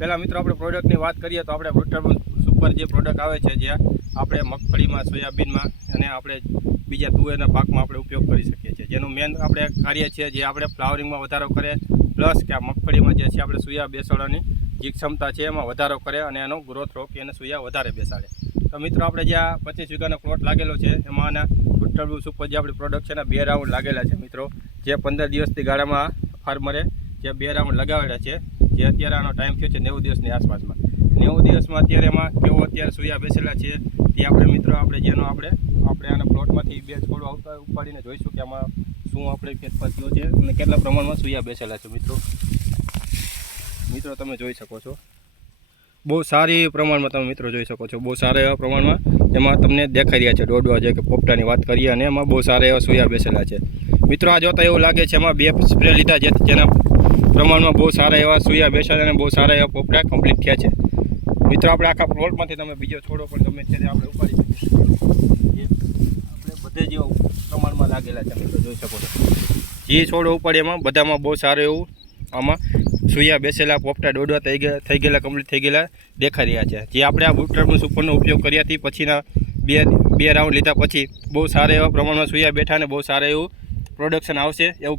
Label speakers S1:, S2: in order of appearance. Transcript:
S1: પહેલાં મિત્રો આપણે પ્રોડક્ટની વાત કરીએ તો આપણે રૂટર સુપર જે પ્રોડક્ટ આવે છે, જે આપણે મગફળીમાં, સોયાબીનમાં અને આપણે બીજા તુવેરના પાકમાં આપણે ઉપયોગ કરી શકીએ છીએ. જેનું મેન આપણે કાર્ય છે જે આપણે ફ્લાવરિંગમાં વધારો કરે પ્લસ કે આ મગફળીમાં જે છે આપણે સુયા બેસાડવાની જે ક્ષમતા છે એમાં વધારો કરે અને એનો ગ્રોથ રોકી અને સુયા વધારે બેસાડે. તો મિત્રો આપણે જે આ પચીસ વીઘાનો પ્લોટ લાગેલો છે, એમાં આના રૂટર સુપર જે આપણી પ્રોડક્ટ છે એના બે રાઉન્ડ લાગેલા છે મિત્રો. જે પંદર દિવસથી ગાળામાં ફાર્મરે જે બે રાઉન્ડ લગાવેલા છે જે અત્યારે આનો ટાઈમ થયો છે નેવું દિવસની આસપાસમાં. નેવું દિવસમાં અત્યારે એમાં કેવો અત્યારે સુયા બેસેલા છે તે આપણે મિત્રો, આપણે જેનો આપણે આપણે આના પ્લોટમાંથી બે છોડો આવતા ઉપાડીને જોઈશું કે આમાં શું આપણે ફેરફાર થયો છે અને કેટલા પ્રમાણમાં સુયા બેસેલા છે મિત્રો. મિત્રો, તમે જોઈ શકો છો. બહુ સારી પ્રમાણમાં તમે મિત્રો જોઈ શકો છો. બહુ સારા એવા પ્રમાણમાં એમાં તમને દેખાઈ રહ્યા છે. દોડવા જે કે પોપટાની વાત કરીએ અને એમાં બહુ સારા એવા સૂયા બેસેલા છે. મિત્રો, આ જોતા એવું લાગે છે એમાં બે સ્પ્રે લીધા જેના પ્રમાણમાં બહુ સારા એવા સુયા બેસાડ્યા અને બહુ સારા એવા પોપટા કમ્પ્લીટ થયા છે. મિત્રો, આપણે આખા પ્લોટમાંથી તમે બીજો છોડો પણ ગમે ત્યારે આપણે ઉપાડી શકીએ. આપણે બધે જ પ્રમાણમાં લાગેલા છે, મિત્રો, જોઈ શકો છો. જે છોડો ઉપાડી એમાં, બધામાં બહુ સારું એવું આમાં સુયા બેસેલા, પોપટા દોડવા થઈ ગયા, થઈ ગયેલા કમ્પ્લીટ થઈ ગયેલા દેખાઈ રહ્યા છે. જે આપણે આ બુટરનું સુપરનો ઉપયોગ કર્યાથી પછીના બે બે રાઉન્ડ લીધા પછી બહુ સારા એવા પ્રમાણમાં સુયા બેઠા અને બહુ સારા એવું પ્રોડક્શન આવશે એવું